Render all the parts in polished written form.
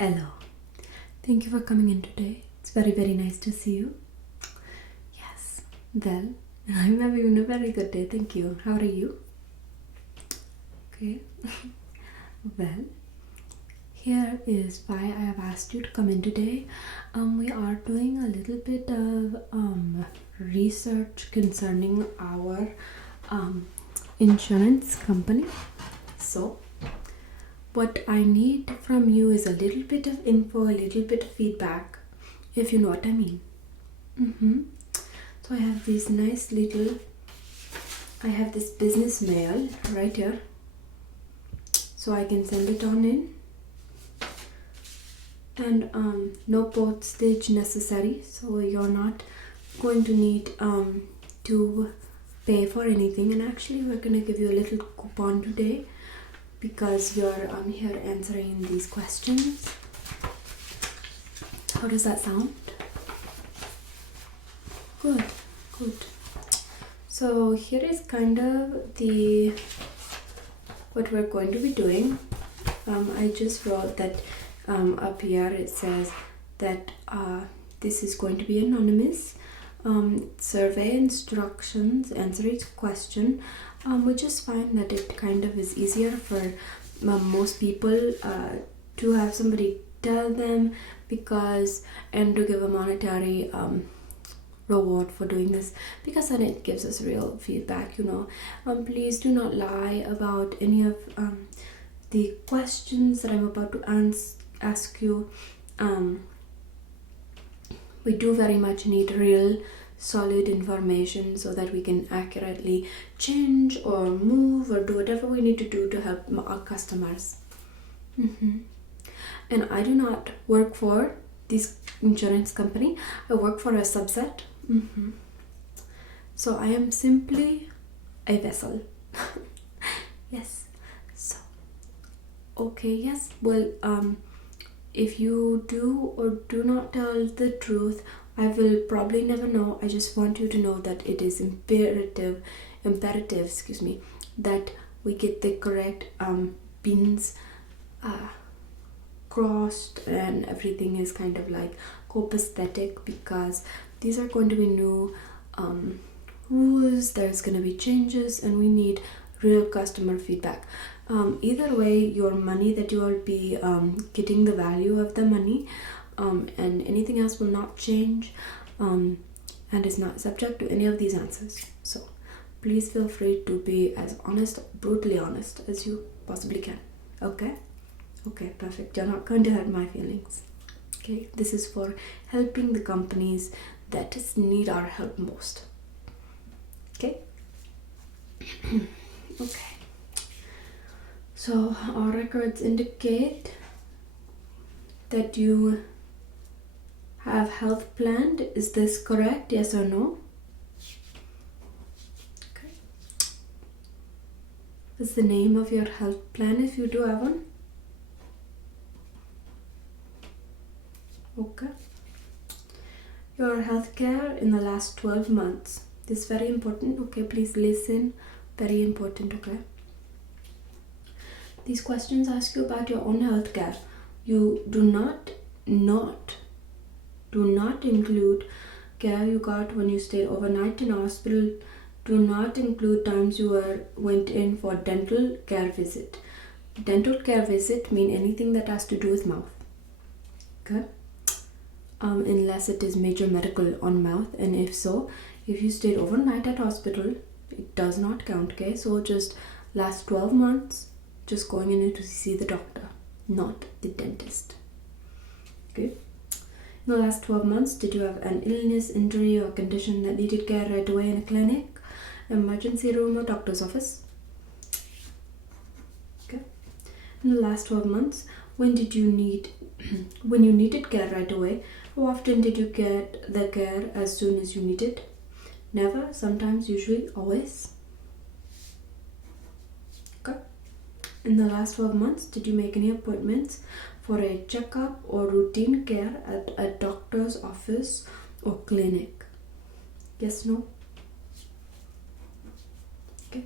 Hello. Thank you for coming in today. It's very, very nice to see you. Yes. Well, I'm having a very good day. Thank you. How are you? Okay. Well, here is why I have asked you to come in today. We are doing a little bit of research concerning our insurance company. So, what I need from you is a little bit of info, a little bit of feedback, if you know what I mean. So I have this business mail right here. So I can send it on in. And no postage necessary. So you're not going to need to pay for anything. And actually we're going to give you a little coupon today, because you're here answering these questions. How does that sound? Good. So here is kind of what we're going to be doing. I just wrote that up here. It says that this is going to be anonymous. Survey instructions, answer each question. We just find that it kind of is easier for most people to have somebody tell them, and to give a monetary reward for doing this, because then it gives us real feedback. Please do not lie about any of the questions that I'm about to ask you. We do very much need real solid information so that we can accurately change or move or do whatever we need to do to help our customers. And I do not work for this insurance company. I work for a subset. So I am simply a vessel. Yes. So okay, yes. Well, if you do or do not tell the truth, I will probably never know. I just want you to know that it is imperative, that we get the correct pins crossed and everything is kind of like copacetic, because these are going to be new rules. There's going to be changes and we need real customer feedback. Either way, your money that you will be getting, the value of the money and anything else will not change and is not subject to any of these answers. So please feel free to be as brutally honest as you possibly can. Okay, perfect. You're not going to hurt my feelings. Okay, this is for helping the companies that need our help most. Okay. Okay. So our records indicate that you have health planned. Is this correct? Yes or no? Okay. What's the name of your health plan if you do have one? Okay. Your health care in the last 12 months. This is very important. Okay, please listen. Very important. Okay. These questions ask you about your own health care. You do not include care you got when you stayed overnight in hospital. Do not include times you went in for dental care visit. Dental care visit mean anything that has to do with mouth. Okay. Unless it is major medical on mouth, and if so, if you stayed overnight at hospital, it does not count. Okay, so just last 12 months, just going in to see the doctor, not the dentist. Okay. In the last 12 months, did you have an illness, injury, or condition that needed care right away in a clinic, emergency room, or doctor's office? Okay. In the last 12 months, when you needed care right away, how often did you get the care as soon as you needed? Never, sometimes, usually, always. Okay. In the last 12 months, did you make any appointments for a checkup or routine care at a doctor's office or clinic? Yes, no? Okay.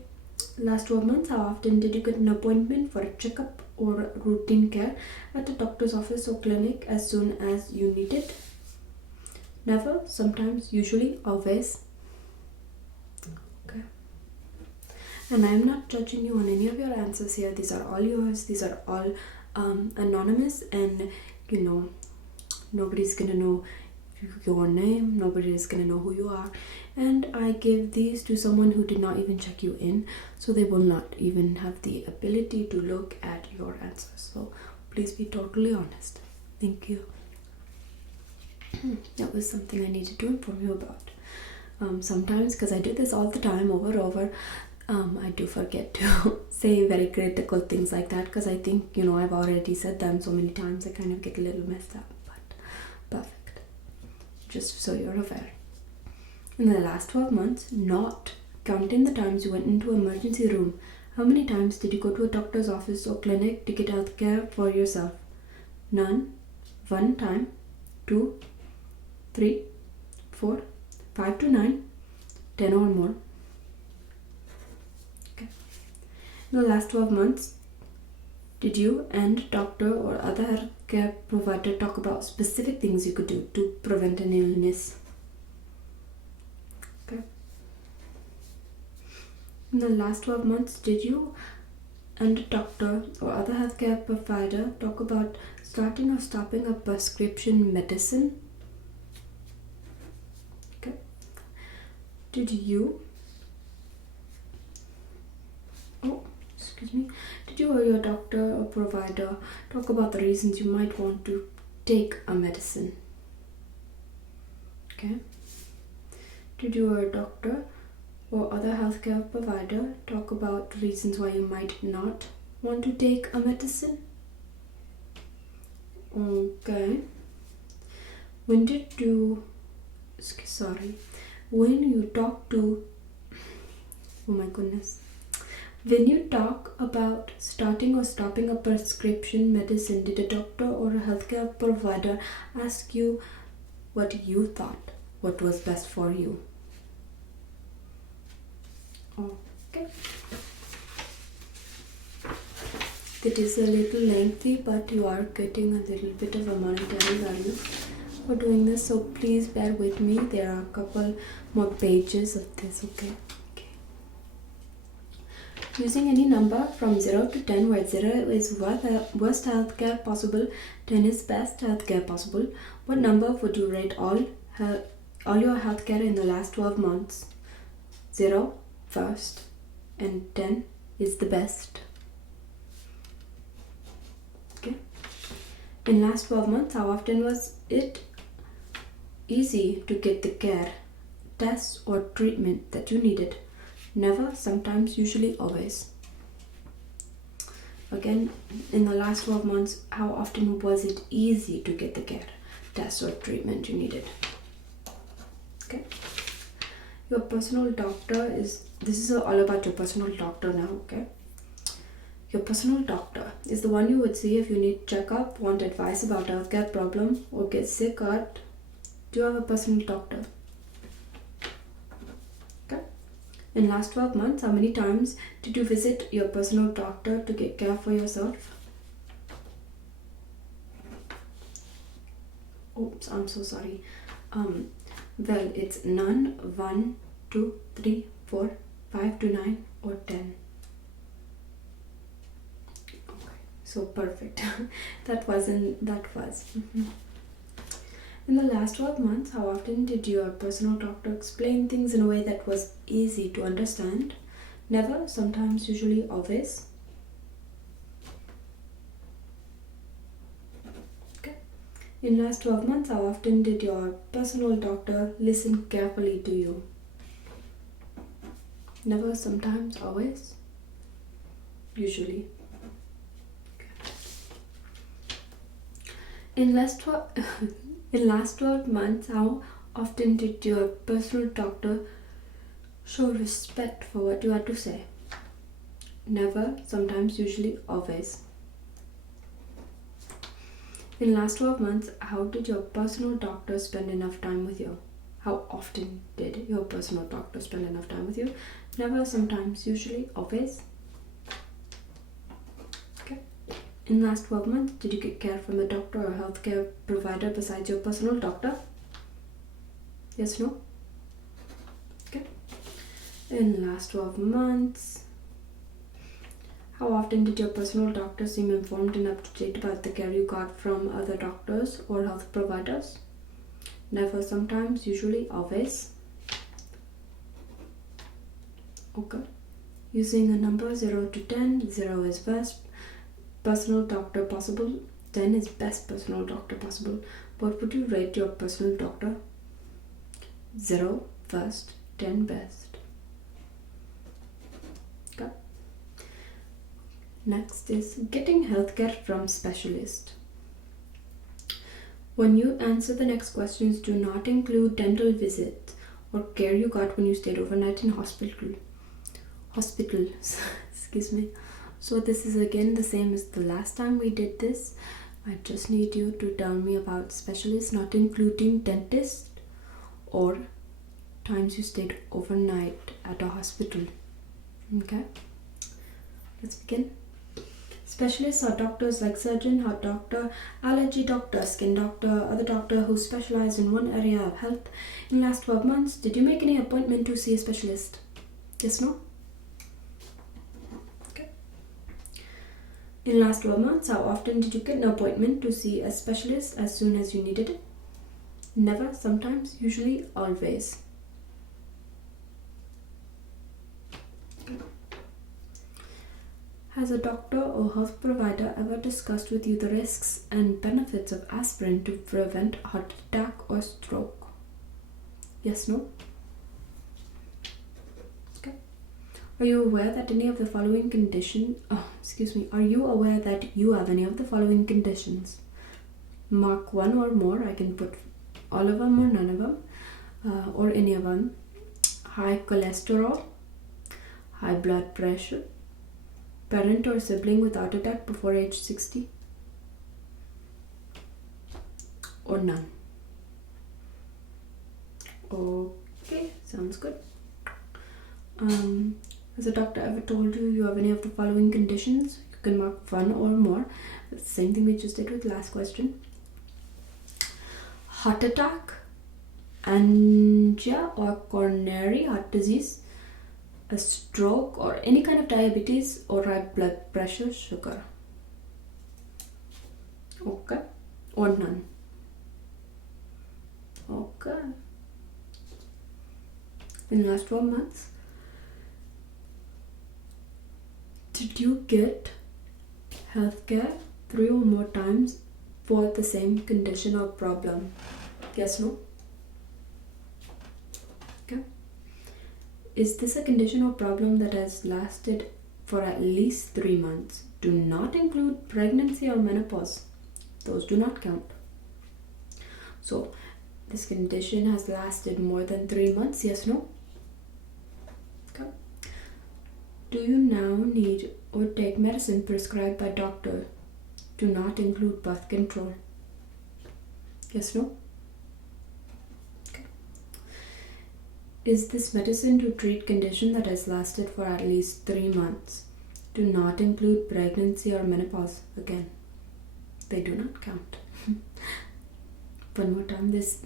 Last 12 months, how often did you get an appointment for a checkup or routine care at a doctor's office or clinic as soon as you need it? Never, sometimes, usually, always. Okay. And I'm not judging you on any of your answers here. These are all yours. These are all anonymous, and nobody's gonna know your name, nobody is gonna know who you are. And I give these to someone who did not even check you in, so they will not even have the ability to look at your answers. So please be totally honest. Thank you. That was something I needed to inform you about. Sometimes, because I do this all the time, over and over, I do forget to say very critical things like that, because I think I've already said them so many times. I kind of get a little messed up. But perfect. Just so you're aware. In the last 12 months, not counting the times you went into an emergency room, how many times did you go to a doctor's office or clinic to get health care for yourself? None. 1 time. 2, 3, 4, 5 to 9, 10 or more. Okay. In the last 12 months, did you and doctor or other healthcare provider talk about specific things you could do to prevent an illness? Okay. In the last 12 months, did you and a doctor or other healthcare provider talk about starting or stopping a prescription medicine? Okay. Did you or your doctor or provider talk about the reasons you might want to take a medicine? Okay. Did you or a doctor or other healthcare provider talk about reasons why you might not want to take a medicine? Okay. When you talk about starting or stopping a prescription medicine, did a doctor or a healthcare provider ask you what you thought, what was best for you? Okay. It is a little lengthy, but you are getting a little bit of a monetary value for doing this, so please bear with me. There are a couple more pages of this, okay? Using any number from 0 to 10, where 0 is worst healthcare possible, 10 is best healthcare possible, what number would you rate all your healthcare in the last 12 months? 0, first, and 10 is the best. Okay. In last 12 months, how often was it easy to get the care, tests, or treatment that you needed? Never, sometimes, usually, always. Again, in the last 12 months, how often was it easy to get the care, test, or treatment you needed? Okay. Your personal doctor this is all about your personal doctor now, okay? Your personal doctor is the one you would see if you need checkup, want advice about a healthcare problem, or get sick, or do you have a personal doctor? In last 12 months, how many times did you visit your personal doctor to get care for yourself? Oops, I'm so sorry. Well, it's none, 1, 2, 3, 4, 5 to 9, or 10. Okay, so perfect. that was. In the last 12 months, how often did your personal doctor explain things in a way that was easy to understand? Never, sometimes, usually, always. Okay. In last 12 months, how often did your personal doctor listen carefully to you? Never, sometimes, always, usually. Okay. In last 12 months, how often did your personal doctor show respect for what you had to say? Never, sometimes, usually, always. In last 12 months, how did your personal doctor spend enough time with you? How often did your personal doctor spend enough time with you? Never, sometimes, usually, always. Okay. In the last 12 months, did you get care from a doctor or healthcare provider besides your personal doctor? Yes, no? Okay. In the last 12 months, how often did your personal doctor seem informed and up to date about the care you got from other doctors or health providers? Never, sometimes, usually, always. Okay. Using a number 0 to 10, 0 is best personal doctor possible, 10 is best personal doctor possible. What would you rate your personal doctor? 0 first, 10 best. Okay. Next is getting healthcare from specialist. When you answer the next questions, do not include dental visit or care you got when you stayed overnight in hospitals. Excuse me. So this is again the same as the last time we did this. I just need you to tell me about specialists, not including dentist or times you stayed overnight at a hospital. Okay, let's begin. Specialists are doctors like surgeon, heart doctor, allergy doctor, skin doctor, other doctor who specialize in one area of health. In the last 12 months, did you make any appointment to see a specialist? Yes, no? Okay. In the last 12 months, how often did you get an appointment to see a specialist as soon as you needed it? Never, sometimes, usually, always. Has a doctor or health provider ever discussed with you the risks and benefits of aspirin to prevent heart attack or stroke? Yes, no? Okay. Are you aware that any of the following are you aware that you have any of the following conditions? Mark one or more. I can put all of them or none of them, or any of them. High cholesterol, high blood pressure, parent or sibling with heart attack before age 60, or none. Okay, sounds good. Has a doctor ever told you you have any of the following conditions? You can mark one or more. It's the same thing we just did with the last question. Heart attack, angina or coronary heart disease, a stroke or any kind of diabetes or high blood pressure, sugar. Okay, or none. Okay. In the last 12 months, did you get healthcare 3 or more times for the same condition or problem? Yes, no? Okay. Is this a condition or problem that has lasted for at least 3 months? Do not include pregnancy or menopause. Those do not count. So, this condition has lasted more than 3 months. Yes, no? Okay. Do you now need or take medicine prescribed by doctor? Do not include birth control. Yes, no? Okay. Is this medicine to treat condition that has lasted for at least 3 months? Do not include pregnancy or menopause. Again, they do not count. One more time. Is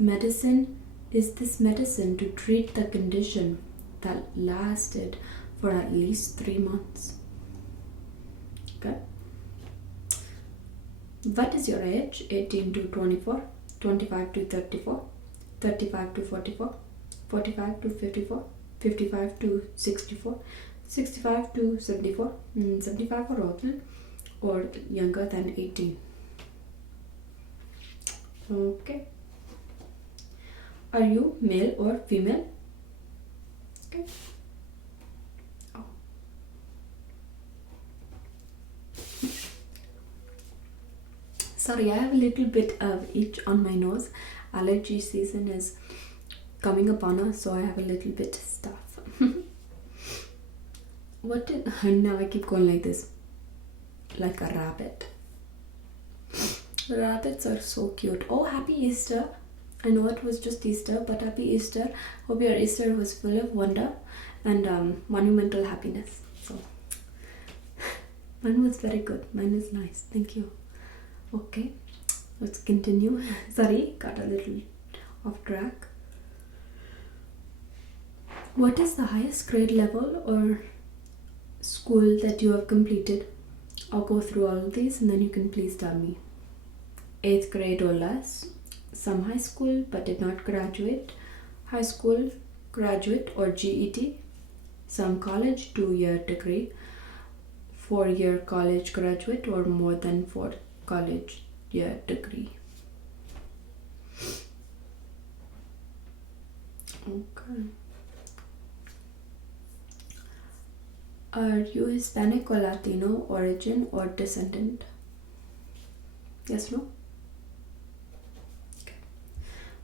this medicine to treat the condition that lasted for at least 3 months? Okay. What is your age? 18 to 24, 25 to 34, 35 to 44, 45 to 54, 55 to 64, 65 to 74, 75 or older, or younger than 18. Okay. Are you male or female? Okay. Oh. Sorry, I have a little bit of itch on my nose. Allergy season is coming upon us, so I have a little bit stuff. Now I keep going like this, like a rabbit. Rabbits are so cute. Oh, happy Easter. I know it was just Easter, but happy Easter. Hope your Easter was full of wonder and monumental happiness. So Mine was very good. Mine is nice. Thank you. Okay, let's continue. Sorry, got a little off track. What is the highest grade level or school that you have completed? I'll go through all of these and then you can please tell me. 8th grade or less, some high school but did not graduate, high school, graduate or GED, some college, 2-year degree, 4-year college graduate or more than 4 college year degree. Okay. Are you Hispanic or Latino origin or descendant? Yes, no? Okay.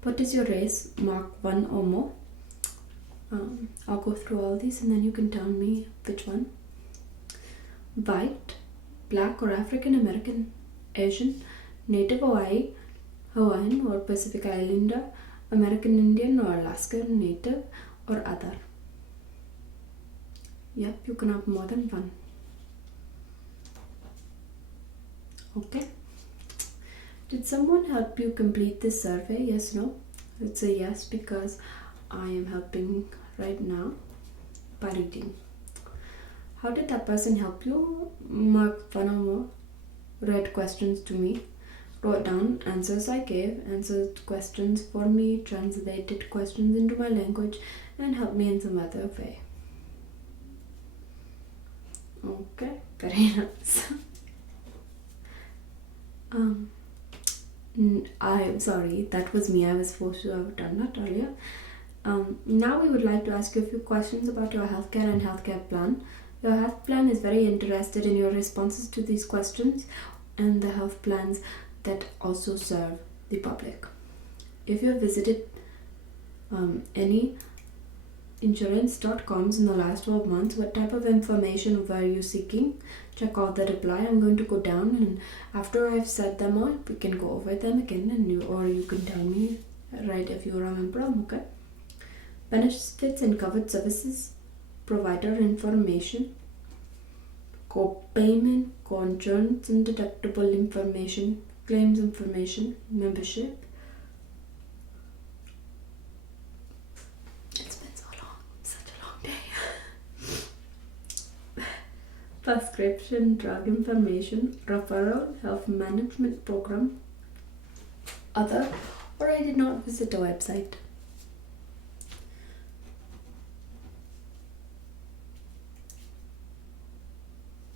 What is your race? Mark 1 or more. I'll go through all these and then you can tell me which one. White, black or African American, Asian, Native Hawaiian or Pacific Islander, American Indian or Alaskan Native or other. Yep, you can have more than one. Okay. Did someone help you complete this survey? Yes, no? It's a yes because I am helping right now by reading. How did that person help you? Mark 1 or more. Read questions to me. Wrote down answers I gave. Answered questions for me. Translated questions into my language. And helped me in some other way. Okay, very nice. I'm sorry, that was me. I was supposed to have done that earlier. Now we would like to ask you a few questions about your healthcare and healthcare plan. Your health plan is very interested in your responses to these questions and the health plans that also serve the public. If you have visited any insurance.coms in the last 12 months, what type of information were you seeking? Check out the reply. I'm going to go down and after I've said them all, we can go over them again and you can tell me right if you remember them, okay? Benefits and covered services, provider information, co-payment, co-insurance and deductible information, claims information, membership. It's been so long, such a long day. Prescription drug information, referral, health management program, other, or I did not visit the website.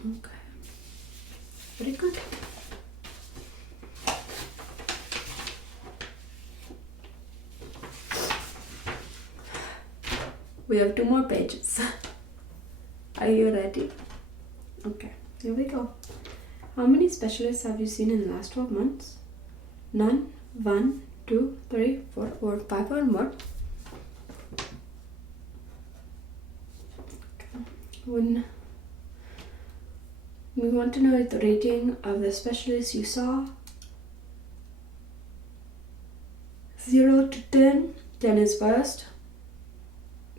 Okay, very good. We have 2 more pages. Are you ready? Okay, here we go. How many specialists have you seen in the last 12 months? None, 1, 2, 3, 4, or 5 or more. When we want to know the rating of the specialist you saw. 0 to 10. 10 is worst.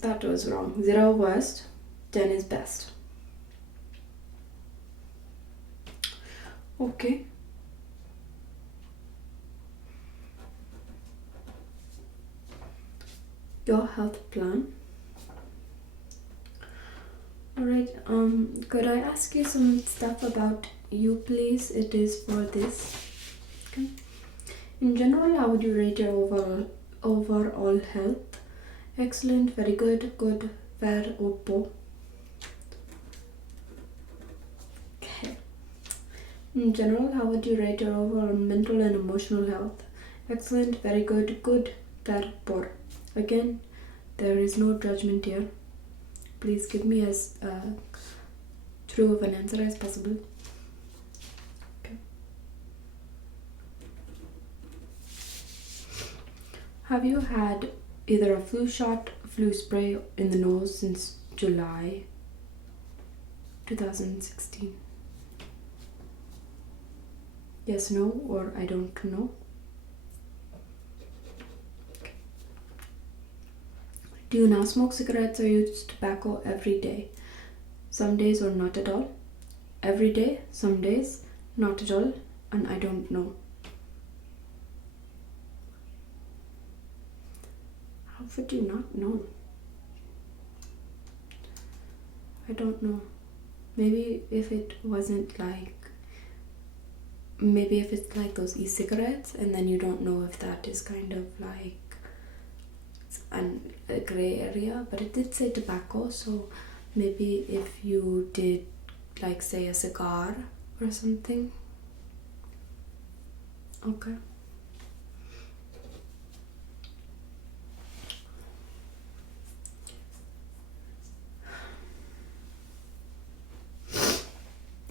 That was wrong. 0 worst. 10 is best. Okay. Your health plan. Alright, could I ask you some stuff about you, please? It is for this. Okay. In general, how would you rate your overall health? Excellent, very good, good, fair, or poor? Okay. In general, how would you rate your overall mental and emotional health? Excellent, very good, good, fair, poor? Again, there is no judgment here. Please give me as true of an answer as possible. Okay. Have you had either a flu shot, flu spray in the nose since July 2016? Yes, no, or I don't know. Do you now smoke cigarettes or use tobacco every day? Some days or not at all? every day, some days not at all, and I don't know. How would you not know? I don't know. Maybe if it wasn't like, maybe if it's like those e-cigarettes, and then you don't know if that is kind of like a gray area, but it did say tobacco, so maybe if you did like say a cigar or something. Okay.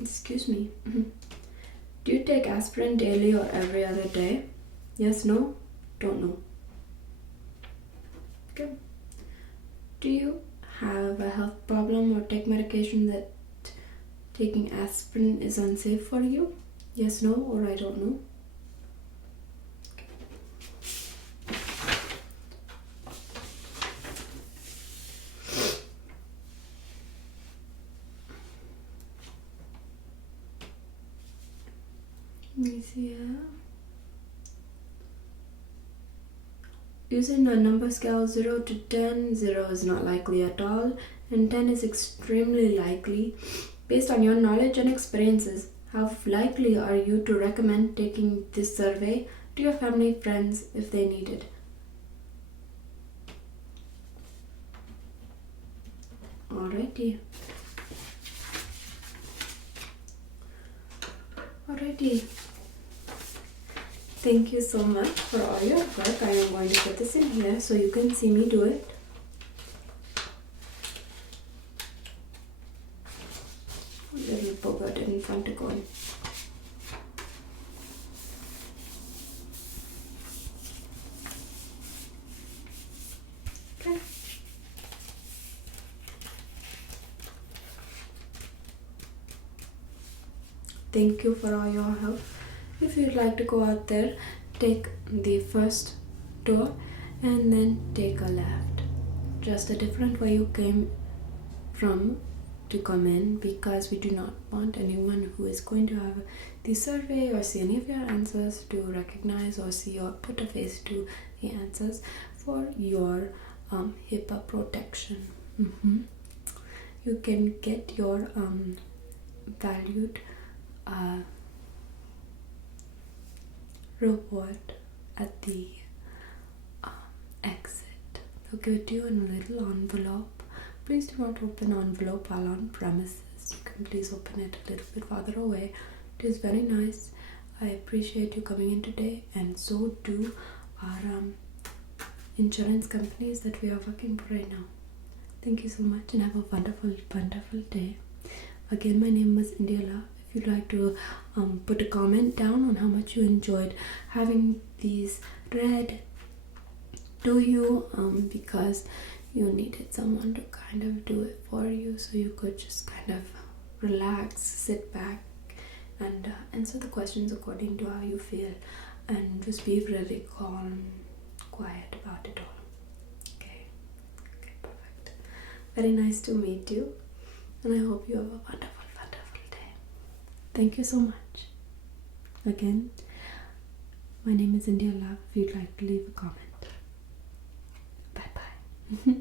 Excuse me. Do you take aspirin daily or every other day? Yes, no? Don't know. Okay. Do you have a health problem or take medication that taking aspirin is unsafe for you? Yes, no, or I don't know. Let me see here. Using a number scale 0 to 10, 0 is not likely at all, and 10 is extremely likely. Based on your knowledge and experiences, how likely are you to recommend taking this survey to your family friends if they need it? Alrighty. Thank you so much for all your work. I am going to put this in here so you can see me do it. Little booger didn't want to go in. Okay. Thank you for all your help. If you'd like to go out there, take the first door and then take a left. Just a different way you came from to come in, because we do not want anyone who is going to have the survey or see any of your answers to recognize or see or put a face to the answers for your HIPAA protection. You can get your valued reward at the exit. They'll give it to you in a little envelope. Please do not open the envelope while on premises. You can please open it a little bit farther away. It is very nice. I appreciate you coming in today, and so do our insurance companies that we are working for right now. Thank you so much and have a wonderful, wonderful day. Again, my name was India Love. If you'd like to put a comment down on how much you enjoyed having these read to you, because you needed someone to kind of do it for you, so you could just kind of relax, sit back, and answer the questions according to how you feel, and just be really calm, quiet about it all. Okay, perfect. Very nice to meet you, and I hope you have a wonderful, wonderful day. Thank you so much. Again, my name is India Love. If you'd like to leave a comment. Bye bye.